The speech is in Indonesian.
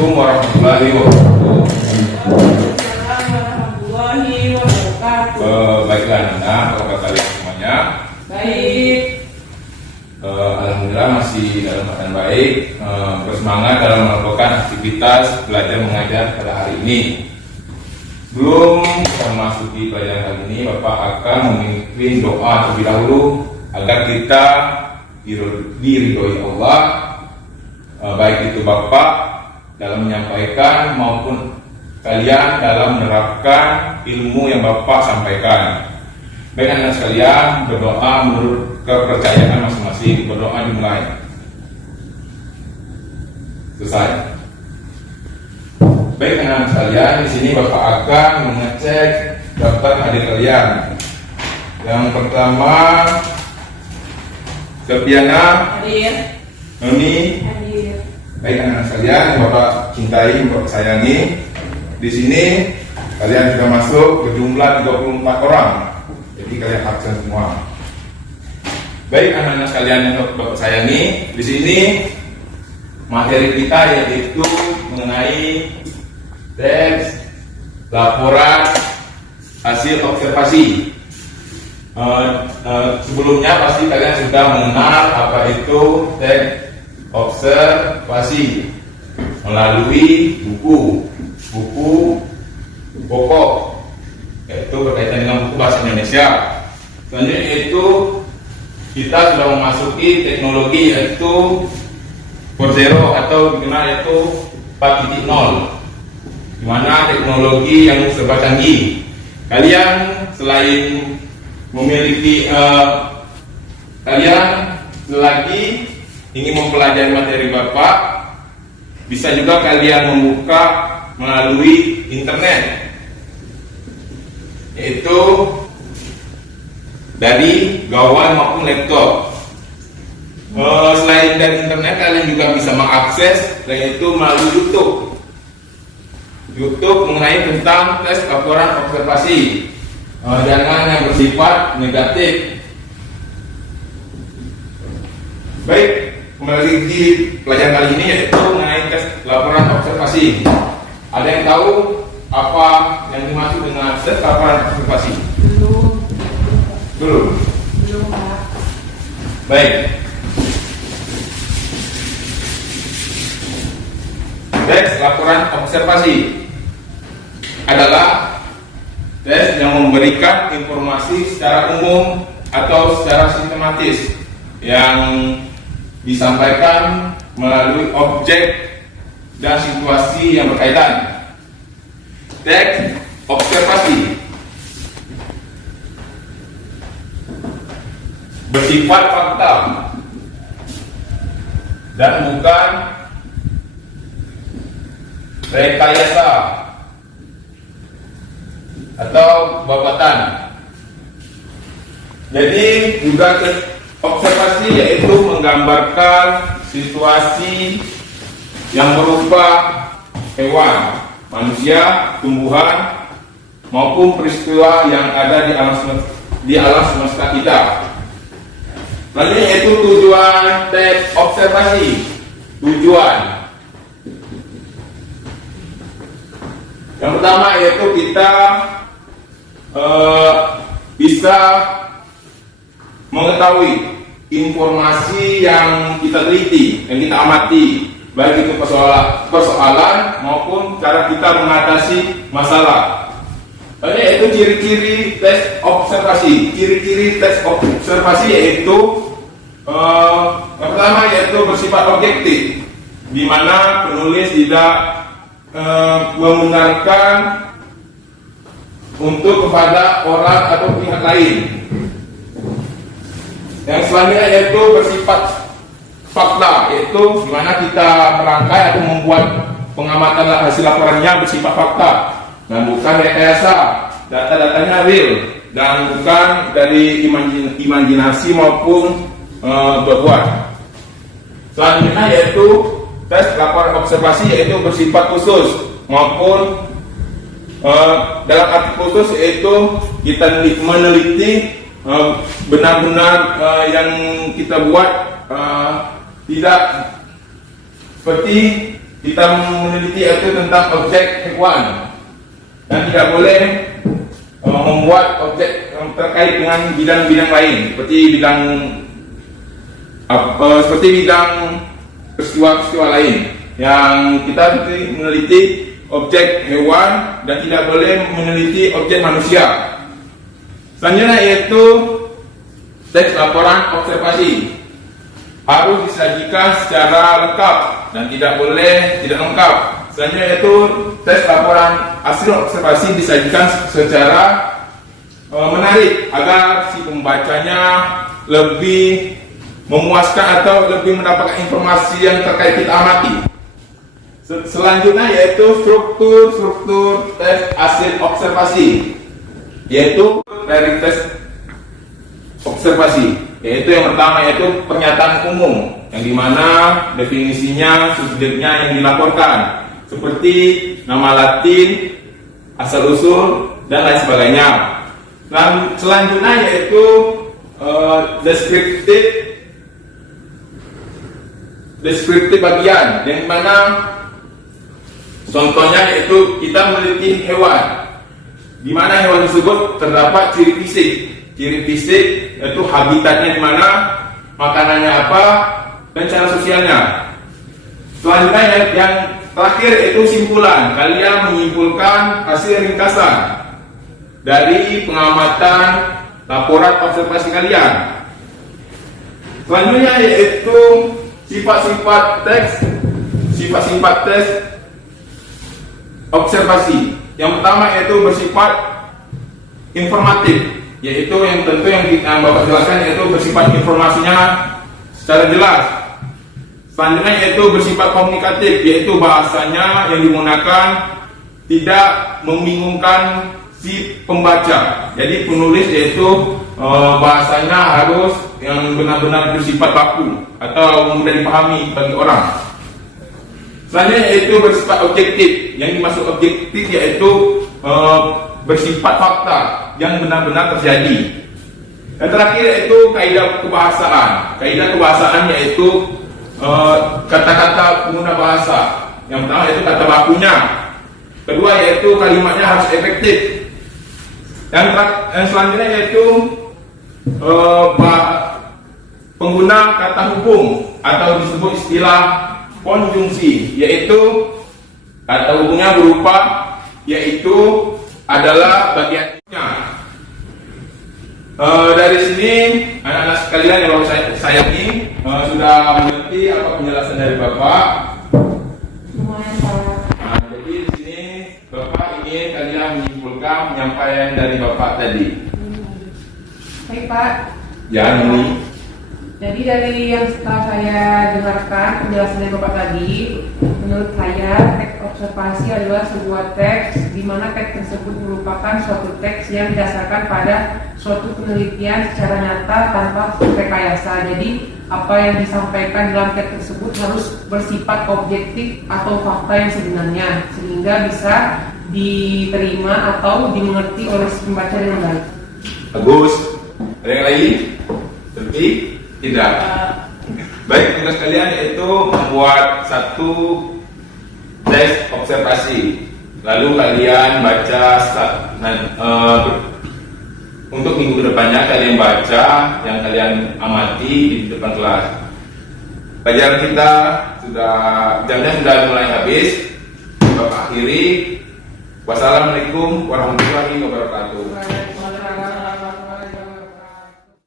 Assalamualaikum warahmatullahi wabarakatuh. Baiklah anak, apa kabar kalian semuanya? Baik. Alhamdulillah masih dalam keadaan baik, bersemangat dalam melakukan aktivitas belajar mengajar pada hari ini. Sebelum kita memasuki pelajaran kali ini, Bapak akan memimpin doa terlebih dahulu agar kita diridhoi Allah, baik itu Bapak dalam menyampaikan maupun kalian dalam menerapkan ilmu yang Bapak sampaikan. Baik anak sekalian, berdoa menurut kepercayaan masing-masing. Berdoa dimulai. Selesai. Baik anak sekalian, di sini Bapak akan mengecek daftar hadir kalian. Yang pertama, Sepiana, Hadir. Noni. Hadir. Baik anak sekalian yang Bapak cintai, Bapak sayangi, di sini kalian sudah masuk berjumlah 34 orang. Jadi kalian absen semua. Baik anak-anak sekalian yang Bapak sayangi, di sini materi kita yaitu mengenai teks laporan hasil observasi. Sebelumnya pasti kalian sudah mengenal apa itu teks observasi melalui buku pokok, yaitu berkaitan dengan buku bahasa Indonesia. Selanjutnya itu kita sudah memasuki teknologi yaitu 4.0 atau dikenal yaitu 4.0, di mana teknologi yang serba canggih. Kalian selain memiliki kalian selagi ingin mempelajari materi Bapak, bisa juga kalian membuka melalui internet, yaitu dari gawai maupun laptop. Selain dari internet, kalian juga bisa mengakses, yaitu melalui YouTube mengenai tentang tes laporan observasi. Jangan yang bersifat negatif. Baik, kembali di pelajaran kali ini yaitu mengenai tes laporan observasi. Ada yang tahu apa yang dimaksud dengan tes laporan observasi? Belum, Pak. Baik. Tes laporan observasi adalah tes yang memberikan informasi secara umum atau secara sistematis yang disampaikan melalui objek dan situasi yang berkaitan. Teks observasi bersifat fakta dan bukan rekayasa atau babatan. Jadi juga observasi yaitu menggambarkan situasi yang berupa hewan, manusia, tumbuhan maupun peristiwa yang ada di alam semesta kita. Lalu yaitu tujuan teks observasi. Tujuan yang pertama yaitu kita bisa mengetahui informasi yang kita teliti, yang kita amati, baik itu persoalan maupun cara kita mengatasi masalah. Lalu yaitu ciri-ciri tes observasi. Ciri-ciri tes observasi yaitu yang pertama yaitu bersifat objektif, di mana penulis tidak membenarkan untuk kepada orang atau pihak lain. Yang selanjutnya yaitu bersifat fakta, yaitu di mana kita merangkai atau membuat pengamatan hasil laporannya bersifat fakta dan bukan rekayasa. Data-datanya real dan bukan dari imajinasi maupun berbuat. Selanjutnya yaitu tes laporan observasi yaitu bersifat khusus maupun dalam arti khusus yaitu kita meneliti benar-benar yang kita buat tidak seperti kita meneliti itu tentang objek hewan dan tidak boleh membuat objek yang terkait dengan bidang-bidang lain seperti bidang peristiwa-peristiwa lain yang kita meneliti objek hewan dan tidak boleh meneliti objek manusia. Selanjutnya yaitu teks laporan observasi harus disajikan secara lengkap dan tidak boleh tidak lengkap. Selanjutnya yaitu teks laporan hasil observasi disajikan secara menarik agar si pembacanya lebih memuaskan atau lebih mendapatkan informasi yang terkait kita amati. Selanjutnya yaitu struktur tes hasil observasi, yaitu dari tes observasi, yaitu yang pertama yaitu pernyataan umum yang dimana definisinya subjeknya yang dilaporkan seperti nama Latin, asal usul dan lain sebagainya. Dan selanjutnya yaitu deskriptif bagian yang mana contohnya yaitu kita meneliti hewan di mana hewan tersebut terdapat ciri fisik yaitu habitatnya di mana, makanannya apa, dan cara sosialnya. Selanjutnya yang terakhir yaitu simpulan. Kalian menyimpulkan hasil ringkasan dari pengamatan laporan observasi kalian. Selanjutnya yaitu sifat-sifat tes observasi. Yang pertama yaitu bersifat informatif, yaitu yang tentu yang Bapak jelaskan yaitu bersifat informasinya secara jelas. Selanjutnya yaitu bersifat komunikatif, yaitu bahasanya yang digunakan tidak membingungkan si pembaca. Jadi penulis yaitu bahasanya harus yang benar-benar bersifat baku atau mudah dipahami bagi orang. Selanjutnya yaitu bersifat objektif. Yang dimaksud objektif yaitu bersifat fakta yang benar-benar terjadi. Dan terakhir yaitu kaidah kebahasaan. Kaidah kebahasaan yaitu kata-kata pengguna bahasa. Yang pertama yaitu kata bakunya. Kedua yaitu kalimatnya harus efektif. Yang selanjutnya yaitu pengguna kata hubung atau disebut istilah konjungsi, yaitu kata hubungnya berupa yaitu adalah bagiannya. Dari sini anak-anak sekalian yang baru saya sayangi sudah mengerti apa penjelasan dari Bapak. Jadi di sini Bapak ingin kalian menyimpulkan penyampaian dari Bapak tadi. Baik Pak. Ya ini. Jadi dari yang setelah saya dengarkan penjelasan dari Bapak tadi, menurut saya teks observasi adalah sebuah teks di mana teks tersebut merupakan suatu teks yang didasarkan pada suatu penelitian secara nyata tanpa rekayasa. Jadi apa yang disampaikan dalam teks tersebut harus bersifat objektif atau fakta yang sebenarnya sehingga bisa diterima atau dimengerti oleh pembaca dengan baik. Bagus. Ada yang lain? Seperti? Tidak. Baik, tugas kalian yaitu membuat satu tes observasi. Lalu kalian baca untuk minggu depannya kalian baca yang kalian amati di depan kelas. Pelajaran kita jamnya sudah mulai habis. Bapak akhiri. Wassalamualaikum warahmatullahi wabarakatuh.